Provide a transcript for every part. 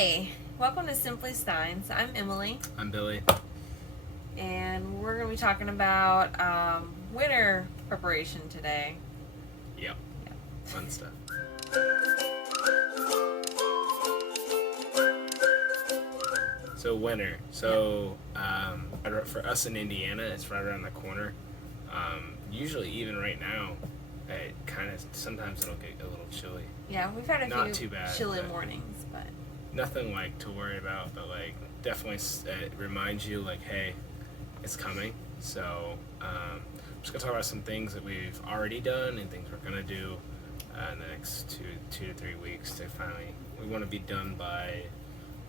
Hi, welcome to Simply Steins. I'm Emily, I'm Billy. and we're going to be talking about winter preparation today. Yep. Yeah. Fun stuff. So winter. For us in Indiana, it's right around the corner. Usually, even right now, it kind of sometimes it'll get a little chilly. Yeah, we've had a Not few too bad, chilly but mornings, but nothing like to worry about. But like definitely, it reminds you like, hey, it's coming. So I'm just gonna talk about some things that we've already done and things we're gonna do in the next two to 3 weeks to finally. We want to be done by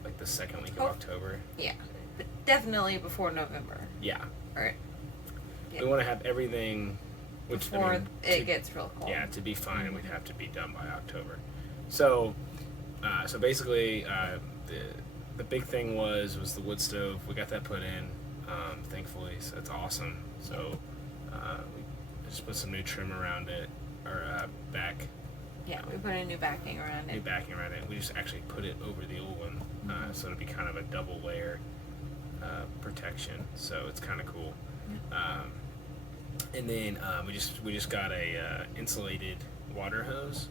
like the second week of October. yeah, but definitely before November. Yeah. Right. We want to have everything Before it gets real cold. Yeah, to be fine, we'd have to be done by October. So, basically, the big thing was the wood stove. We got that put in, thankfully. So that's awesome. So we just put some new trim around it, or back. Yeah, we put a new backing around it. New backing around it. We just actually put it over the old one, so it'll be kind of a double layer protection. So it's kind of cool. And then we just got a insulated water hose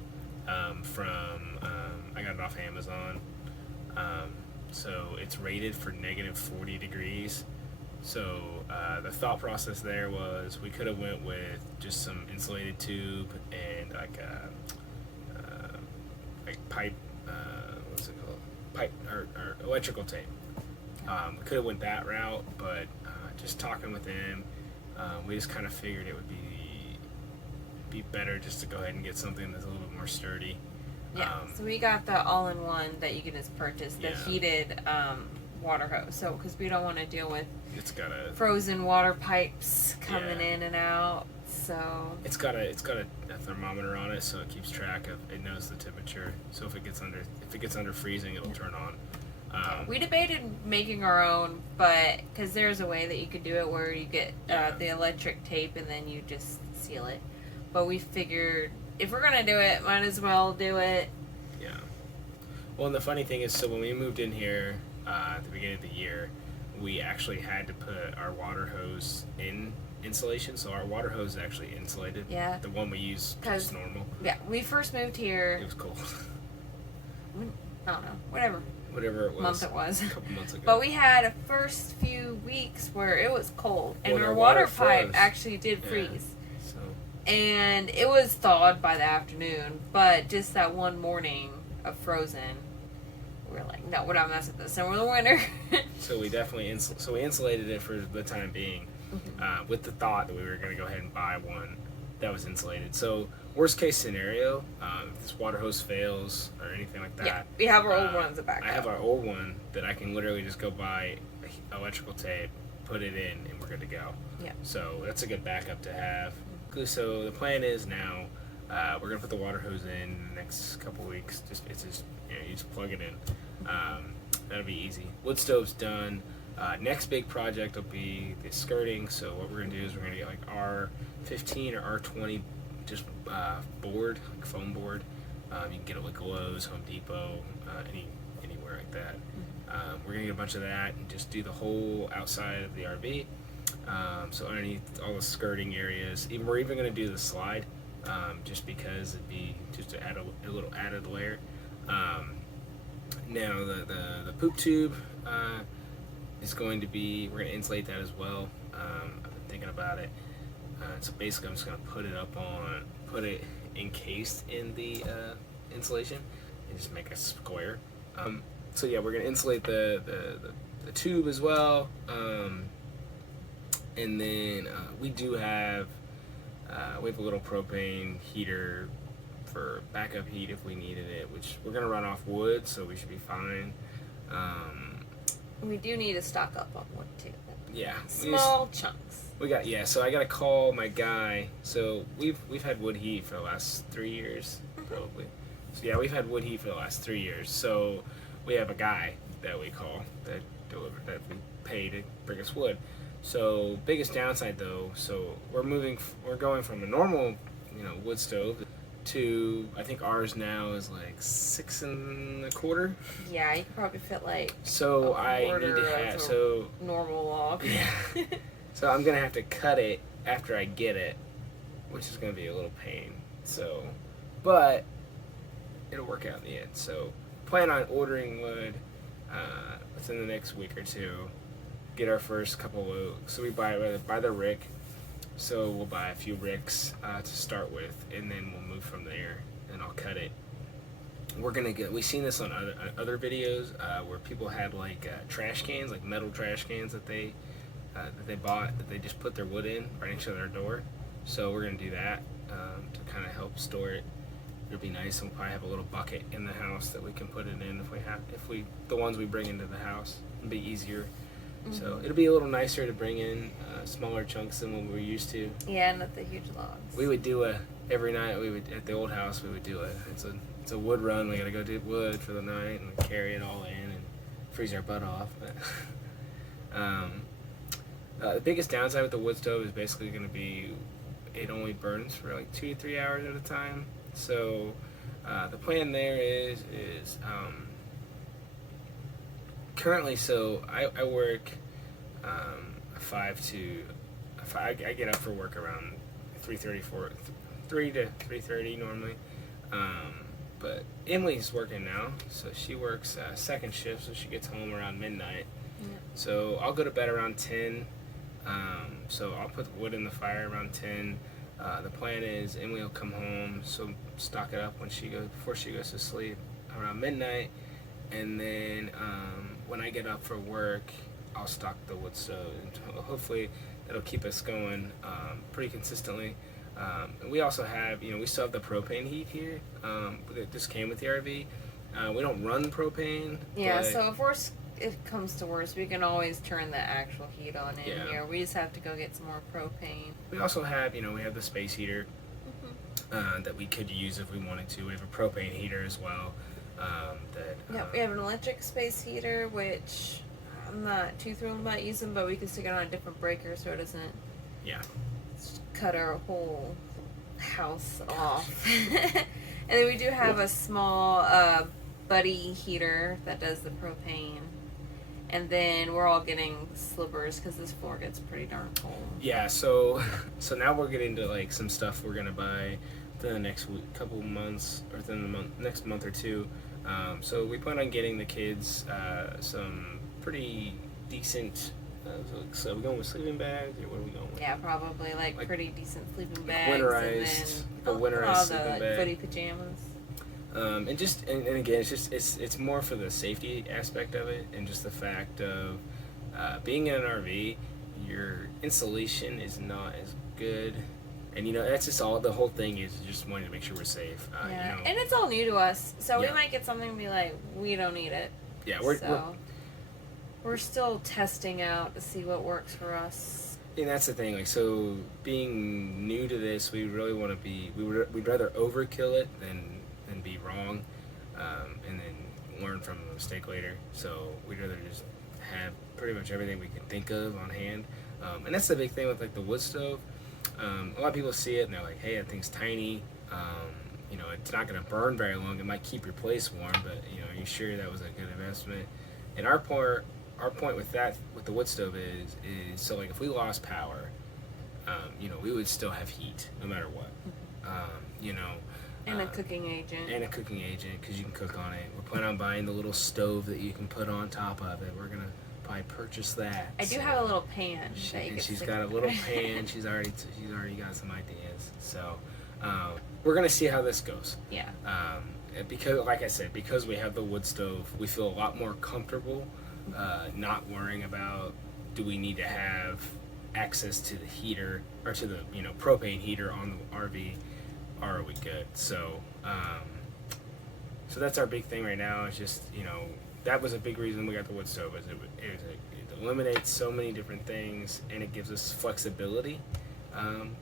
from I got it off Amazon. So it's rated for -40 degrees. So the thought process there was we could have went with just some insulated tube and like pipe, what's it called? Pipe or electrical tape. We could have went that route, but just talking with him, we just kind of figured it would be better just to go ahead and get something that's a little bit more sturdy. Yeah, so we got the all-in-one that you can just purchase, the heated water hose. So, because we don't want to deal with frozen water pipes coming in and out. So it's got a thermometer on it, so it keeps track of. It knows the temperature. So if it gets under freezing, it'll turn on. We debated making our own, but because there's a way that you could do it where you get the electric tape and then you just seal it. But we figured if we're gonna do it, might as well do it. Yeah. Well, and the funny thing is, so when we moved in here at the beginning of the year, we actually had to put our water hose in insulation. So our water hose is actually insulated. Yeah. The one we use is normal. Yeah, we first moved here. It was cold. I don't know. Whatever it was. Month it was. A couple months ago. But we had a first few weeks where it was cold, and our water froze. pipe actually did freeze. So. And it was thawed by the afternoon, but just that one morning of frozen, we were like, no, we're not messing with this over the winter. So we definitely we insulated it for the time being, with the thought that we were going to go ahead and buy one that was insulated. So worst case scenario, if this water hose fails or anything like that. Yeah, we have our old ones back. I have our old one that I can literally just go buy electrical tape, put it in, and we're good to go. Yeah. So that's a good backup to have. So the plan is now we're gonna put the water hose in the next couple weeks. You just plug it in. That'll be easy. Wood stove's done. Next big project will be the skirting. So what we're gonna do is we're gonna get like R15 or R20 just board, like foam board. You can get it like Lowe's, Home Depot, anywhere like that. We're gonna get a bunch of that and just do the whole outside of the RV. So underneath all the skirting areas, we're even going to do the slide, just because it'd be just to add a little added layer. Now the poop tube is going to be, we're going to insulate that as well. I've been thinking about it. So basically I'm just going to put it encased in the insulation and just make a square. So yeah, we're going to insulate the tube as well. And then we have a little propane heater for backup heat if we needed it, which we're gonna run off wood, so we should be fine. We do need to stock up on wood too. Yeah, Small chunks. So I gotta call my guy. So we've had wood heat for the last 3 years, probably. So yeah, we've had wood heat for the last 3 years. So we have a guy that we call that we pay to bring us wood. So biggest downside though, so we're going from a normal, wood stove to, I think ours now is like 6.25. Yeah, you could probably fit like So a I need quarter to of have, a so, normal log. yeah. So I'm going to have to cut it after I get it, which is going to be a little pain. So, but it'll work out in the end. So plan on ordering wood within the next week or two. Get our first couple of, so we buy the rick. So we'll buy a few ricks to start with, and then we'll move from there. And I'll cut it. We've seen this on other videos where people had like trash cans, like metal trash cans that they bought, that they just put their wood in right next to their door. So we're gonna do that to kind of help store it. It'll be nice, and we'll probably have a little bucket in the house that we can put it in the ones we bring into the house. It'll be easier. Mm-hmm. So it'll be a little nicer to bring in smaller chunks than what we're used to. Yeah, not the huge logs. We would do every night. At the old house we would do it. It's a wood run. We gotta go do wood for the night and carry it all in and freeze our butt off. But the biggest downside with the wood stove is basically gonna be it only burns for like 2 to 3 hours at a time. So the plan there is currently. So I work 5 to 5. I get up for work around 3:30, 3 to 3:30 normally. But Emily's working now, so she works second shift, so she gets home around midnight. Yeah. So I'll go to bed around 10. So I'll put wood in the fire around 10. The plan is Emily will come home, so stock it up before she goes to sleep around midnight, and then when I get up for work, I'll stock the wood stove, and hopefully that'll keep us going pretty consistently. And we also have, we still have the propane heat here that just came with the RV. We don't run propane. Yeah, so if it comes to worse, we can always turn the actual heat on in here. We just have to go get some more propane. We also have, we have the space heater that we could use if we wanted to. We have a propane heater as well. We have an electric space heater, which I'm not too thrilled about using, but we can stick it on a different breaker so it doesn't cut our whole house off. And then we do have a small buddy heater that does the propane. And then we're all getting slippers because this floor gets pretty darn cold. Yeah, so now we're getting to like some stuff we're gonna buy within the next couple months, or within the next month or two. So we plan on getting the kids some pretty decent. So we're going with sleeping bags, or what are we going with? Yeah, probably like pretty decent sleeping bags. Winterized, winterized sleeping bag. Footy pajamas. And again, it's more for the safety aspect of it, and just the fact of being in an RV, your insulation is not as good, and that's just all. The whole thing is just wanting to make sure we're safe. And it's all new to us, so we might get something and be like, we don't need it. Yeah, we're still testing out to see what works for us. And that's the thing, so being new to this, we really want to be. We'd rather overkill it than be wrong, and then learn from a mistake later. So we'd rather just have pretty much everything we can think of on hand, and that's the big thing with like the wood stove. A lot of people see it and they're like, hey, that thing's tiny, it's not going to burn very long, it might keep your place warm, but are you sure that was a good investment? And our point with the wood stove is so like if we lost power, we would still have heat no matter what. And a cooking agent. Because you can cook on it. We're planning on buying the little stove that you can put on top of it. We're going to probably purchase that. I do have a little pan. She's got a little pan. She's already got some ideas. So we're going to see how this goes. Yeah. Because, like I said, because we have the wood stove, we feel a lot more comfortable not worrying about, do we need to have access to the heater, or to the propane heater on the RV, or are we good? So so that's our big thing right now. It's just that was a big reason we got the wood stove, is it eliminates so many different things, and it gives us flexibility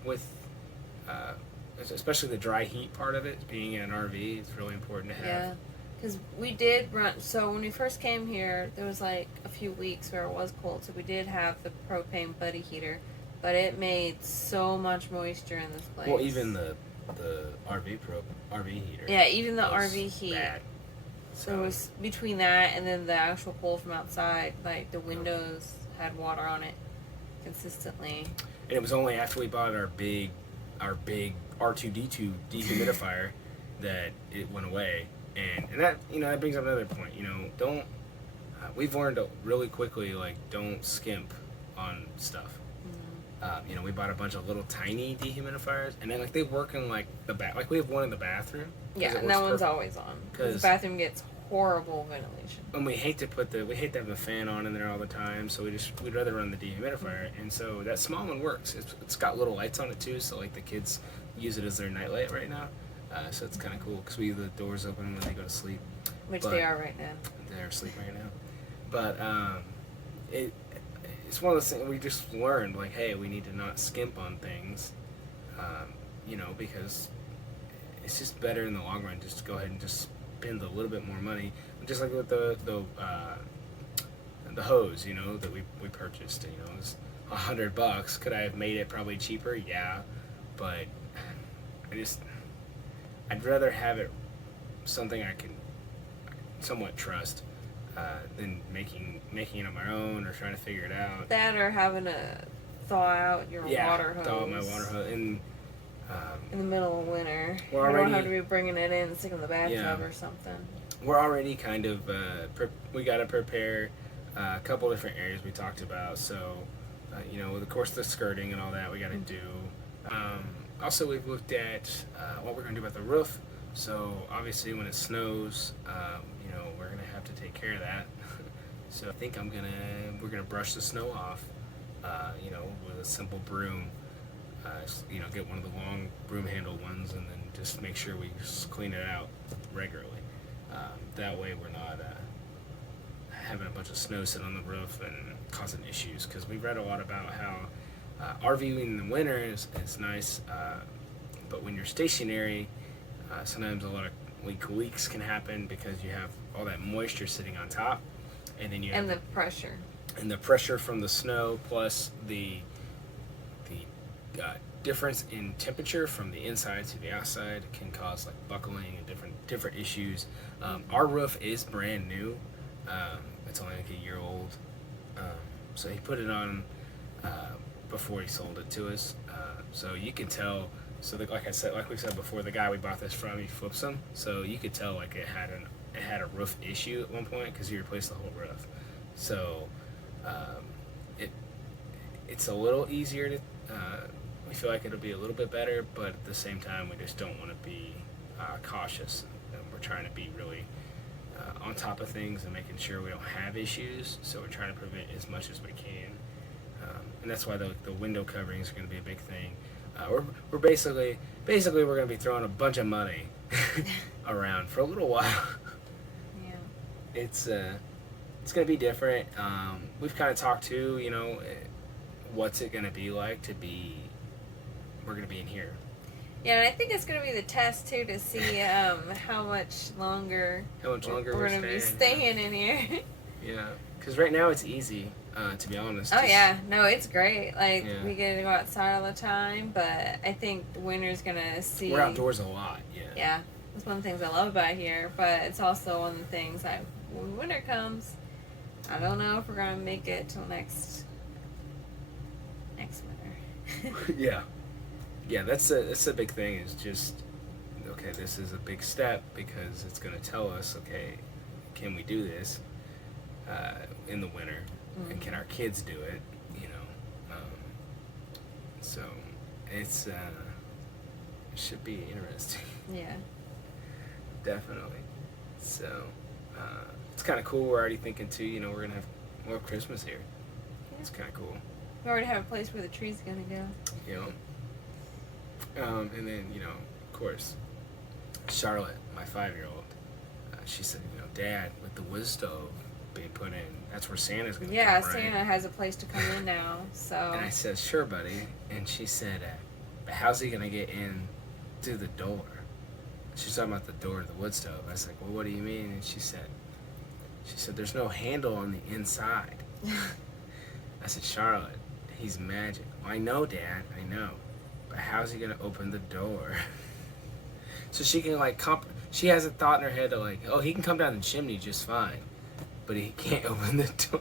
with especially the dry heat part of it. Being in an RV, it's really important to have. Yeah. Because we did run, so when we first came here, there was like a few weeks where it was cold, so we did have the propane buddy heater, but it made so much moisture in this place. Well, even the RV RV heater. Yeah, even the was RV heat. Bad. So it was between that and then the actual cold from outside. Like the windows had water on it consistently. And it was only after we bought our big R2D2 dehumidifier that it went away. And that, that brings up another point. Don't we've learned really quickly, like, don't skimp on stuff. We bought a bunch of little tiny dehumidifiers, and then, like, they work in, like, the like, we have one in the bathroom. Yeah, and that one's always on. Because the bathroom gets horrible ventilation. And we hate to have the fan on in there all the time, so we'd rather run the dehumidifier. And so that small one works. It's got little lights on it, too, so, like, the kids use it as their nightlight right now. So it's kind of cool, because we leave the doors open when they go to sleep. Which they are right now. They're asleep right now. But it's one of those things we just learned, like, hey, we need to not skimp on things, because it's just better in the long run just to go ahead and just spend a little bit more money. Just like with the hose, that we purchased. It was $100. Could I have made it probably cheaper? Yeah, but I'd rather have it something I can somewhat trust than making it on my own or trying to figure it out. That or having to thaw out your water hose. Thaw out my water hose. And, in the middle of winter. You don't have to be bringing it in and sticking in the bathtub or something. We're already kind of, we got to prepare a couple different areas we talked about. So, of course, the skirting and all that we got to do. Also, we've looked at what we're going to do about the roof. So, obviously, when it snows, we're going to have to take care of that. So, I think we're going to brush the snow off, with a simple broom. Get one of the long broom handle ones and then just make sure we just clean it out regularly. That way we're not having a bunch of snow sit on the roof and causing issues, because we've read a lot about how RVing in the winter is nice, but when you're stationary, sometimes a lot of leaks can happen because you have all that moisture sitting on top, and then you have the pressure. And the pressure from the snow plus the difference in temperature from the inside to the outside can cause, like, buckling and different issues. Our roof is brand new. It's only like a year old. So he put it on before he sold it to us. So you can tell. So like we said before, the guy we bought this from, he flips them. So you could tell, like, it had a roof issue at one point because he replaced the whole roof. So it's a little easier to. We feel like it'll be a little bit better, but at the same time, we just don't want to be cautious. And we're trying to be really on top of things and making sure we don't have issues. So we're trying to prevent as much as we can, and that's why the window coverings are going to be a big thing. We're basically we're going to be throwing a bunch of money around for a little while. Yeah. It's going to be different. We've kind of talked to, what's it going to be like to be. We're going to be in here. Yeah, and I think it's going to be the test, too, to see how much longer we're going to be staying in here. Yeah, because right now it's easy, to be honest. Oh, yeah. No, it's great. Like, we get to go outside all the time, but I think the winter's going to see... We're outdoors a lot, yeah. Yeah, that's one of the things I love about here, but it's also one of the things that when winter comes, I don't know if we're going to make it till next winter. Yeah. Yeah, that's a big thing, is just, okay, this is a big step because it's going to tell us, okay, can we do this in the winter? Mm-hmm. And can our kids do it, so it should be interesting. Yeah. Definitely. So it's kind of cool. We're already thinking, too, we're going to have more Christmas here. Yeah. It's kind of cool. We already have a place where the tree's going to go. And then, of course, Charlotte, my 5-year-old, she said, Dad, with the wood stove being put in, that's where Santa's going to come, right? Yeah, Santa has a place to come in now, so... And I said, sure, buddy. And she said, but how's he going to get in through the door? She's talking about the door of the wood stove. I was like, well, what do you mean? And she said, there's no handle on the inside. I said, Charlotte, he's magic. Well, I know, Dad, I know. But how's he going to open the door? so she can like she has a thought in her head of like, oh, he can come down the chimney just fine, but he can't open the door.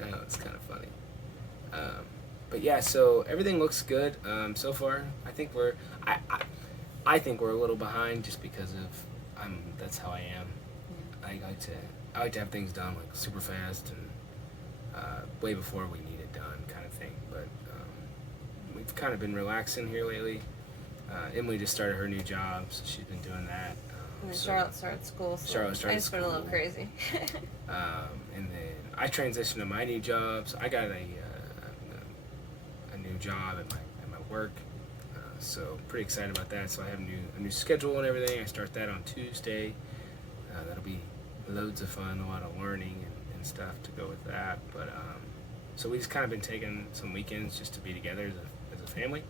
Oh, it's kind of funny. But yeah, so everything looks good so far. I think I think we're a little behind just because of that's how I am. I like to have things done like super fast and way before we need it done, kind of thing. But we've kind of been relaxing here lately. Emily just started her new job, so she's been doing that. And then Charlotte started school. So Charlotte started I just been a little crazy. And then I transitioned to my new job. So I got a new job at my work. So pretty excited about that. So I have a new schedule and everything. I start that on Tuesday. That'll be loads of fun, a lot of learning and stuff to go with that. But so we just kind of been taking some weekends just to be together as a family.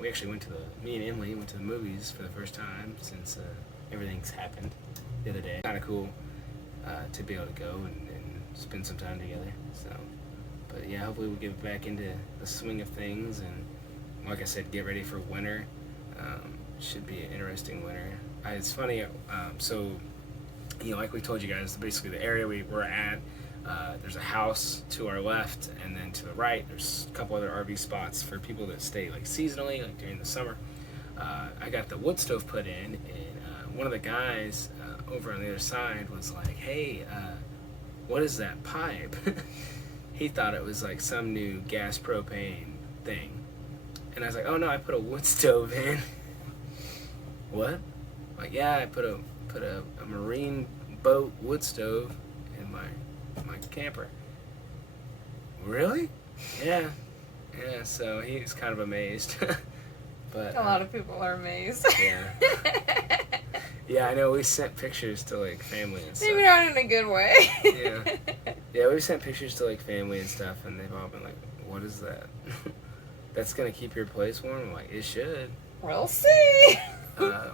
We actually me and Emily went to the movies for the first time since everything's happened the other day. Kind of cool to be able to go and spend some time together. So, but yeah, hopefully we'll get back into the swing of things and, like I said, get ready for winter. Should be an interesting winter. It's funny. So, like we told you guys, basically the area we're at. There's a house to our left, and then to the right, there's a couple other RV spots for people that stay like seasonally, like during the summer. I got the wood stove put in, and one of the guys over on the other side was like, "Hey, what is that pipe?" He thought it was like some new gas propane thing, and I was like, "Oh no, I put a wood stove in." What? Like, yeah, I put a marine boat wood stove in my camper. Really? Yeah. So he's kind of amazed. But a lot of people are amazed. Yeah. Yeah, I know. We sent pictures to like family and stuff. Maybe not in a good way. Yeah, we sent pictures to like family and stuff, and they've all been like, "What is that?" That's gonna keep your place warm. I'm like, it should. We'll see.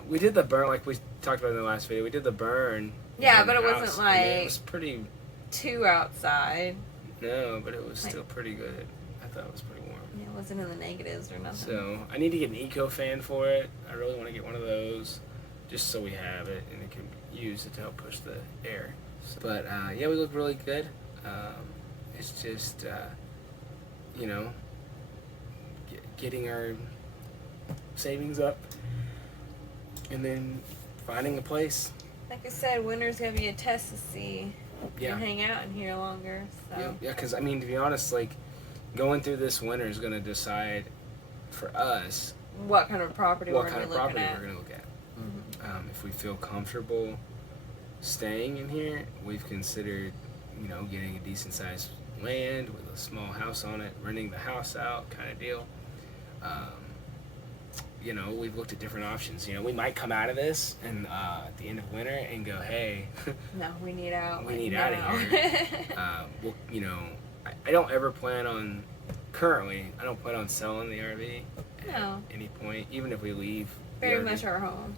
We did the burn, like we talked about in the last video. We did the burn. Yeah, but it wasn't like it was pretty. Too outside. No, but it was still pretty good. I thought it was pretty warm. Yeah, it wasn't in the negatives or nothing. So I need to get an eco fan for it. I really want to get one of those, just so we have it and it can use it to help push the air. So, but yeah, we look really good. It's just getting our savings up and then finding a place. Like I said, winter's gonna be a test to see. Yeah. And hang out in here longer. So. Yeah, because I mean, to be honest, like going through this winter is going to decide for us what kind of property we're going to look at. Mm-hmm. If we feel comfortable staying in here, we've considered, getting a decent sized land with a small house on it, renting the house out, kind of deal. We've looked at different options. We might come out of this and at the end of winter and go, hey, no, we need out. We need out of here. I don't ever plan on, currently, I don't plan on selling the RV at any point, even if we leave. Very much our home.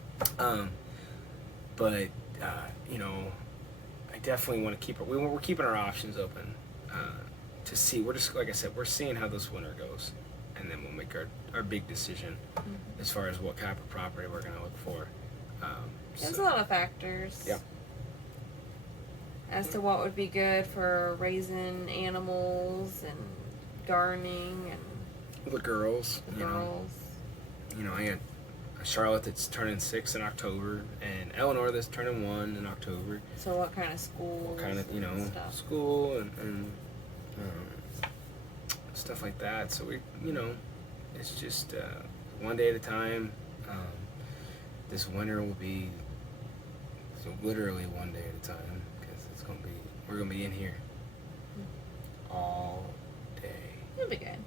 But, I definitely want to keep it. We're keeping our options open to see. We're just, like I said, we're seeing how this winter goes. And then we'll make our big decision as far as what type of property we're going to look for. There's a lot of factors. Yeah. As to what would be good for raising animals and gardening and the girls. I got Charlotte that's turning 6 in October, and Eleanor that's turning 1 in October. So what kind of school? What kind of school and stuff like that. So we, it's just one day at a time. This winter will be literally one day at a time because we're gonna be in here all day. It'll be good.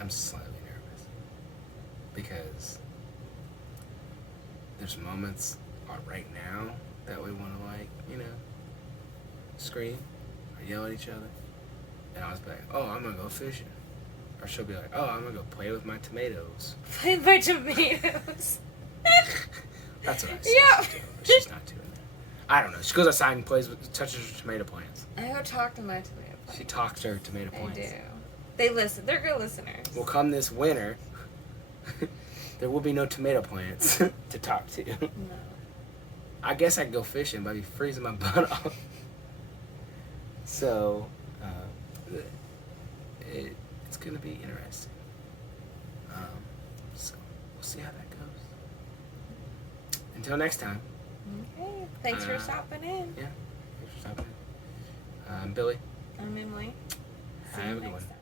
I'm slightly nervous because there's moments right now that we want to scream or yell at each other, and I was like, "Oh, I'm gonna go fishing," or she'll be like, "Oh, I'm gonna go play with my tomatoes." Play with my tomatoes. That's what I said. Yeah. But she's not doing that. I don't know. She goes outside and touches her tomato plants. I go talk to my tomato plants. She talks to her tomato plants. I do. They listen. They're good listeners. Well, come this winter, there will be no tomato plants to talk to. No. I guess I could go fishing, but I'd be freezing my butt off. So, it's going to be interesting. So, we'll see how that goes. Until next time. Okay. Thanks for stopping in. Yeah. Thanks for stopping in. I'm Billy. I'm Emily. See Have you a good next one. time.